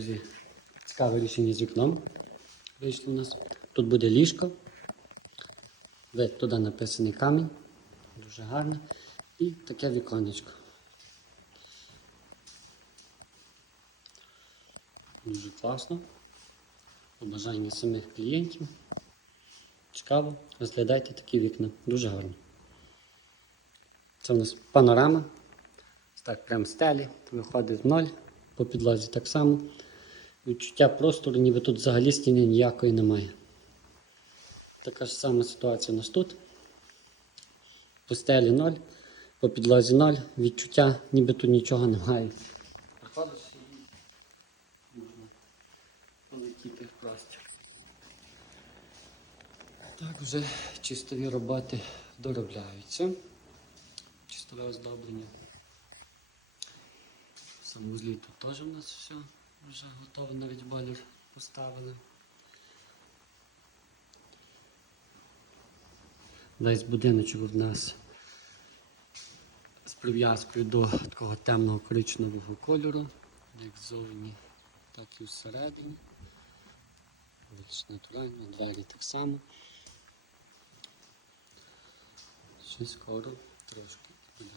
Друзі, Цікаве рішення з вікном. Вийшло у нас. Тут буде ліжко. Туди написаний камінь. Дуже гарно. І таке віконечко. Дуже класно. Побажання самих клієнтів. Цікаво. Розглядайте такі вікна. Дуже гарно. Це у нас панорама. Так, прям стелі. Виходить в ноль. По підлозі так само. Відчуття простору, ніби тут взагалі стіни ніякої немає. Така ж сама ситуація у нас тут. По стелі 0, по підлозі 0, відчуття, ніби тут нічого немає. Приходиш і можна полетіти в. Так, вже чистові роботи доробляються. Чистове оздоблення. В тут теж у нас все вже готово, навіть бойлер поставили. Весь будиночок в нас з прив'язкою до такого темного коричневого кольору, як ззовні, так і всередині. Більш натурально, двері так само. Ще скоро трошки буде